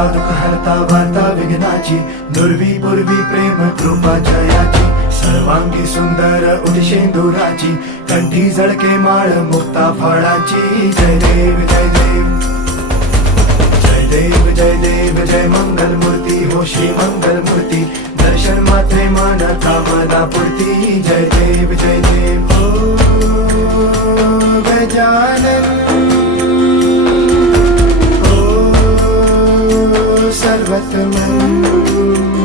हरता दुःख हरता वार्ता विघ्नाची, दुर्वी पूर्वी प्रेम कृपा जयाची, सर्वांगी सुंदर उदिशेंदुराची, कंठी झळके माळ मुक्ता फळाची. जय देव जय देव जय देव जय देव जय मंगल मूर्ती हो श्री मंगल मूर्ती, दर्शन मात्रे मन कामना पूर्ती. जय देव जय देव ओ गजानन ओ सर्वतमन.